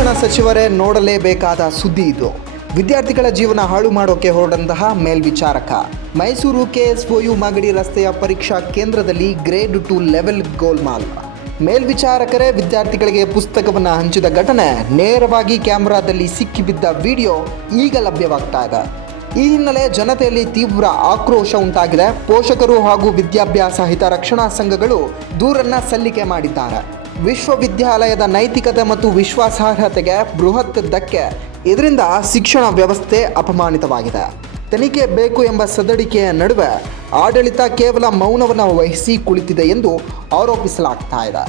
ಶಿಕ್ಷಣ ಸಚಿವರೇ ನೋಡಲೇಬೇಕಾದ ಸುದ್ದಿ ಇದು. ವಿದ್ಯಾರ್ಥಿಗಳ ಜೀವನ ಹಾಳು ಮಾಡೋಕೆ ಹೊರಟಂತಹ ಮೇಲ್ವಿಚಾರಕ ಮೈಸೂರು KSOU ಮಾಗಡಿ ರಸ್ತೆಯ ಪರೀಕ್ಷಾ ಕೇಂದ್ರದಲ್ಲಿ ಗ್ರೇಡ್ 2 ಲೆವೆಲ್ ಗೋಲ್ಮಾಲ್. ಮೇಲ್ವಿಚಾರಕರೇ ವಿದ್ಯಾರ್ಥಿಗಳಿಗೆ ಪುಸ್ತಕವನ್ನು ಹಂಚಿದ ಘಟನೆ ನೇರವಾಗಿ ಕ್ಯಾಮೆರಾದಲ್ಲಿ ಸಿಕ್ಕಿಬಿದ್ದ ವಿಡಿಯೋ ಈಗ ಲಭ್ಯವಾಗ್ತಾ ಇದೆ. ಈ ಹಿನ್ನೆಲೆ ಜನತೆಯಲ್ಲಿ ತೀವ್ರ ಆಕ್ರೋಶ ಉಂಟಾಗಿದೆ. ಪೋಷಕರು ಹಾಗೂ ವಿದ್ಯಾಭ್ಯಾಸ ಹಿತರಕ್ಷಣಾ ಸಂಘಗಳು ದೂರನ್ನು ಸಲ್ಲಿಕೆ ಮಾಡಿದ್ದಾರೆ. ವಿಶ್ವವಿದ್ಯಾಲಯದ ನೈತಿಕತೆ ಮತ್ತು ವಿಶ್ವಾಸಾರ್ಹತೆಗೆ ಬೃಹತ್ ಧಕ್ಕೆ. ಇದರಿಂದ ಶಿಕ್ಷಣ ವ್ಯವಸ್ಥೆ ಅಪಮಾನಿತವಾಗಿದೆ. ತನಿಖೆ ಬೇಕು ಎಂಬ ಸದಡಿಕೆಯ ನಡುವೆ ಆಡಳಿತ ಕೇವಲ ಮೌನವನ್ನು ವಹಿಸಿ ಕುಳಿತಿದೆ ಎಂದು ಆರೋಪಿಸಲಾಗ್ತಾ ಇದೆ.